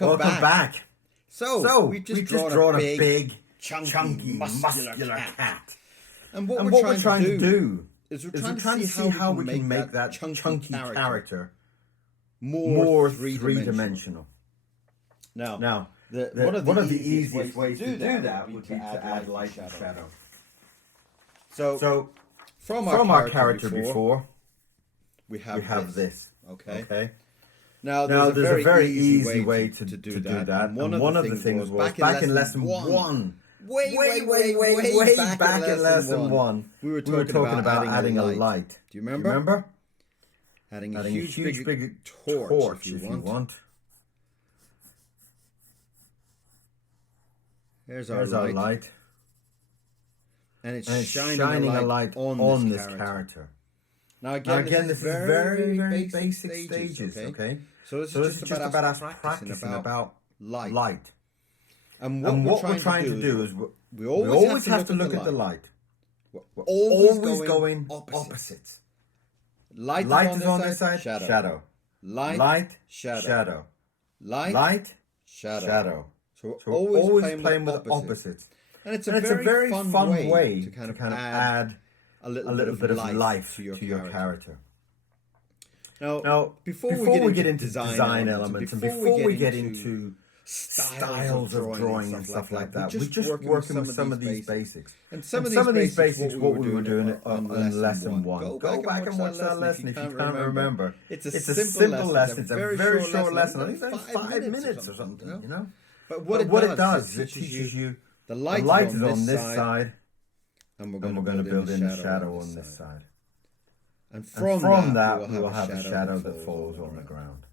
Welcome back. So we've just drawn a big, chunky, muscular cat. And what we're trying to do is we're trying to see how we can make that chunky character more three-dimensional. Now, one of the easiest ways to do that would be to add light and shadow. So from our character before, we have this. Okay. Now, there's a very easy way to do that. And one of the things was back in lesson one. Way back in lesson one. We were talking about adding a light. Do you remember? Adding a huge big torch if you want. Here's our light. And it's shining a light on this character. Now again, this is very basic stages, okay? So this is just about us practicing about light. And what we're trying to do is we always have to look at the light. We're always going opposites. Light is on this side, shadow. Light, shadow. Light, shadow. So we're always playing with opposites. And it's a very fun way to kind of add a little bit of life to your character. Now, before we get into design elements and before we get into styles of drawing and stuff like that, we're just working with some of these basics. And some of these basics, what we were doing on lesson one. Go back and watch that lesson if you can't remember. It's a simple lesson. It's a very short lesson. I think it's like 5 minutes or something, you know? But what it does is it teaches you the light is on this side, and we're going to build in a shadow on this side. And from that, we will have a shadow that falls on the ground.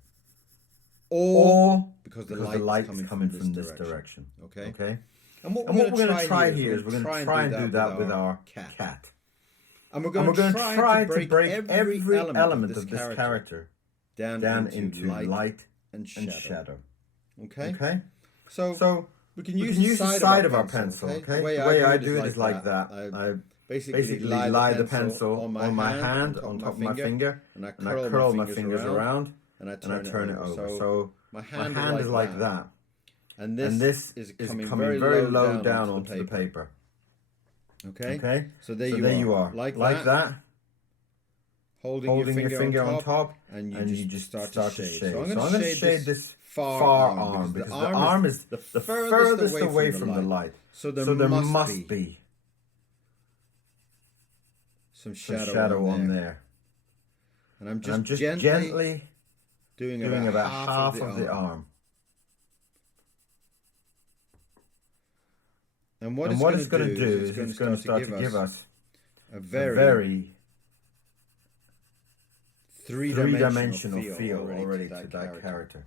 Or because the light is coming from this direction. Okay? And what we're going to try here is we're going to try and do that with our cat. And we're going to try to break every element of this character down into light and shadow. Okay? So we can use the side of our pencil. Okay? The way I do it is like that. I basically lie the pencil on my hand, on top of my finger, and I curl my fingers around, and I turn it over. So my hand is like that. And this is coming very low down onto the paper. Okay? So there you are. Like that. Holding your finger on top, and you just start to shade. So I'm going to shade this far arm, because the arm is the furthest away from the light. So there must be some shadow on there. And I'm just gently doing about half of the arm. And what it's going to do is it's going to start to give us a very three-dimensional feel already to that character.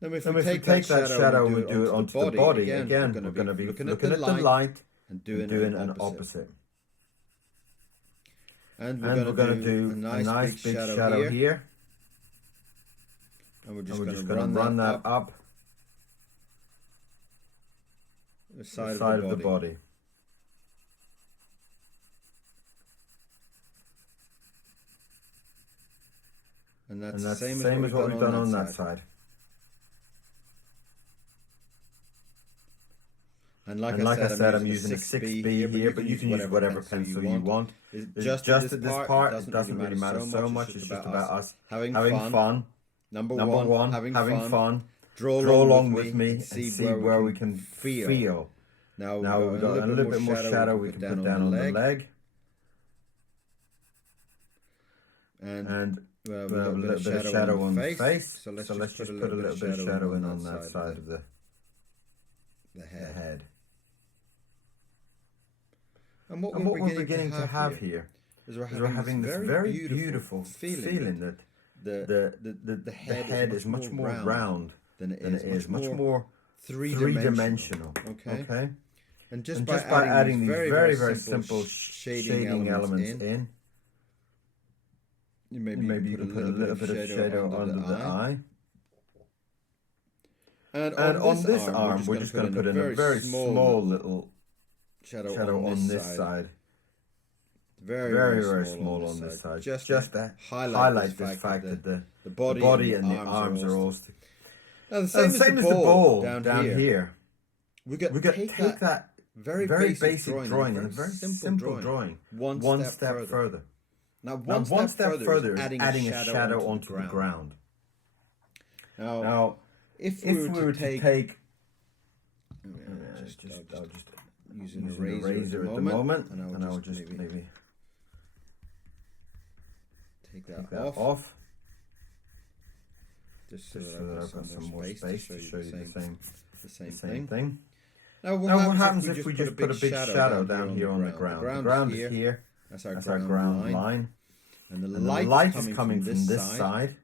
Then if we take that shadow and we do it onto the body, again, we're going to be looking at the light and doing an opposite. And we're going to do a nice big shadow here. And we're just going to run that up the side of the body. And that's the same as what we've done on that side. And like I said, I'm using a 6B here, but you can use whatever pencil you want. Just at this part, it doesn't really matter so much. It's just about us having fun. Number one, having fun. Draw along with me and see where we can feel. Now we've got a little bit more shadow we can put down on the leg. And we have a little bit of shadow on the face. So let's just put a little bit of shadow in on that side of the head. And what we're beginning to have here is we're having this very beautiful feeling that the head is much more round than it is, much more three-dimensional. Okay? And just by adding these very simple shading elements in, maybe you can put a little bit of shadow under the eye. And on this arm, we're just going to put in a very small little shadow on this side. Very small on this side. Just to highlight this fact that the body and the arms are all stick. Now, the same as the ball down here. We got to take that very basic drawing and a very simple drawing one step further. Now, one step further is adding a shadow onto the ground. Now, if we were to take I'll just using an eraser at the moment, and I'll just maybe take that off. Just so that I've got some more space to show you the same thing. Now what happens if we just put a big shadow down here on the ground? The ground is here. That's our ground line. And the light is coming from this side.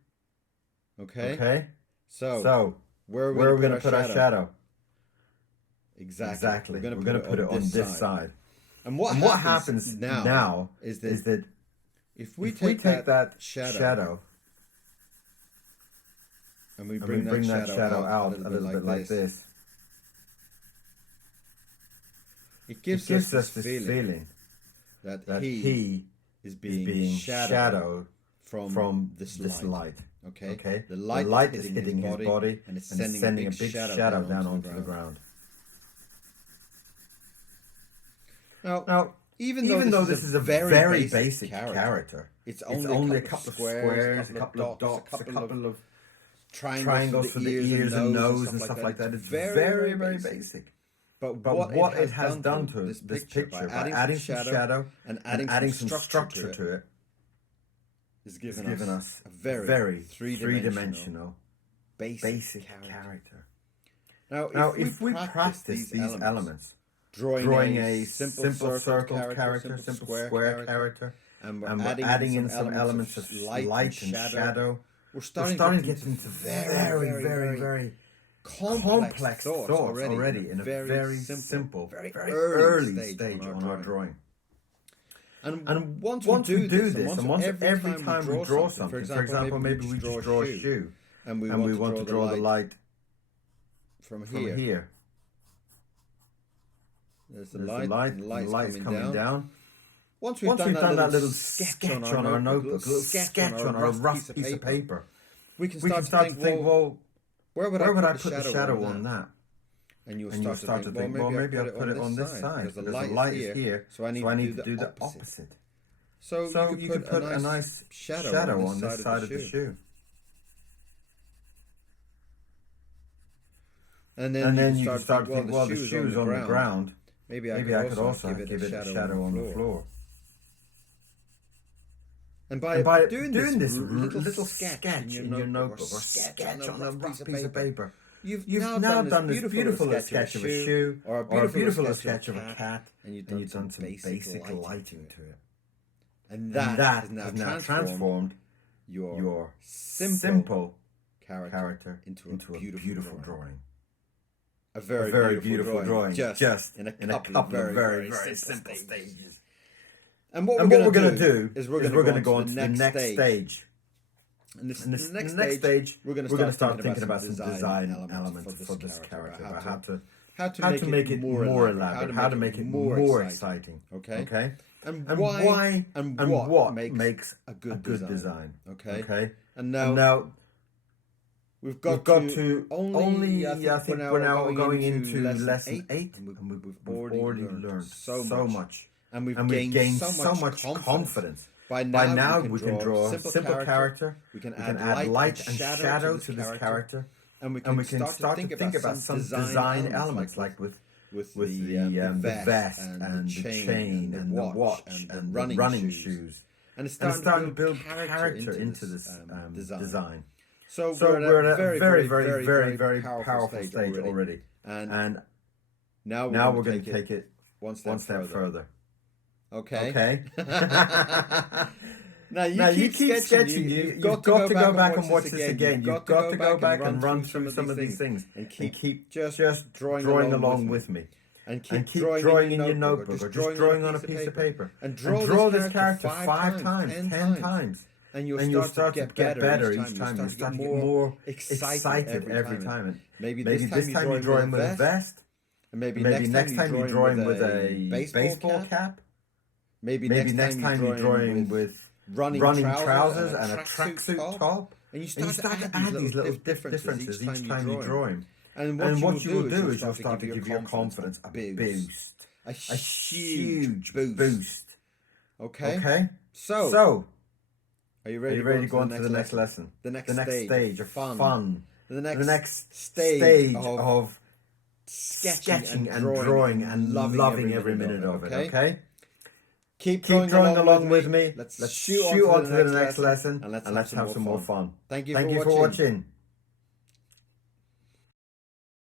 Okay? So where are we going to put our shadow? Exactly. We're going to put it on this side. And what happens now is that if we take that shadow and we bring that shadow out a little bit like this, it gives us this feeling that he is being shadowed from this light. Okay? The light is hitting his body and it's sending a big shadow down onto the ground. Now, even though this is a very basic character, it's only a couple of squares, a couple of dots, a couple of triangles for the ears and nose and stuff like that. It's very basic. But what it has done to this picture by adding some shadow and adding some structure to it has given us a very three-dimensional basic character. Now, if we practice these elements, drawing a simple circle character, simple square character, and we're adding in some elements of light and shadow, we're starting to get into very complex thoughts already in a very simple, very early stage on our drawing. And once we do this, and once every time we draw something, for example, maybe we just draw a shoe, and we want to draw the light from here. There's the light, and the light's coming down. Once we've done that little sketch on our notebook, a little sketch on our rough piece of paper, we can start to think, well, where would I put the shadow on that? And you'll start to think, well, maybe I'll put it on this side, because the light is here, so I need to do the opposite. So you could put a nice shadow on this side of the shoe. And then you can start to think, well, the shoe's on the ground. Maybe I could also give it a shadow on the floor. And by doing this little sketch in your notebook or sketch on a rough piece of paper, you've now done this beautiful sketch of a shoe or a beautiful sketch of a cat, and you've done some basic lighting to it. And that has now transformed your simple character into a beautiful drawing. A very beautiful drawing, just in a couple of very simple stages. And what we're going to do is we're going to go on to the next stage. And this next stage, we're going to start thinking about some design elements for this character, about how to make it more elaborate, how to make it more exciting. Okay? And why and what makes a good design. Okay? And now we've got to only, I think we're now going into lesson 8, and we've already learned so much. And we've gained so much confidence. By now we can draw a simple character, we can add light and shadow to this character, and we can start to think about some design elements, like with the vest and the chain and the watch and the running shoes. And it's starting to build character into this design. So we're at a very powerful stage already. And now we're going to take it one step further. Okay. Now you keep sketching. You've got to go back and watch this again. You've got to go back and run through some of these things. And keep just drawing along with me. And keep drawing in your notebook or just drawing on a piece of paper. And draw this character 5 times, 10 times. And you'll start to get better each time. You'll start to get more excited every time. And maybe this time you draw him with a vest. And maybe next time you draw him with a baseball cap. Maybe next time you draw him with running trousers and a tracksuit top. And you start to add these little differences each time you draw him. And what you will do is you'll start to give your confidence a boost. A huge boost. Okay? So, are you ready to go on to the next lesson? The next stage of fun. The next stage of sketching and drawing and loving every minute of it, okay? Keep drawing along with me. Let's shoot on to the next lesson and let's have some more fun. Thank you for watching.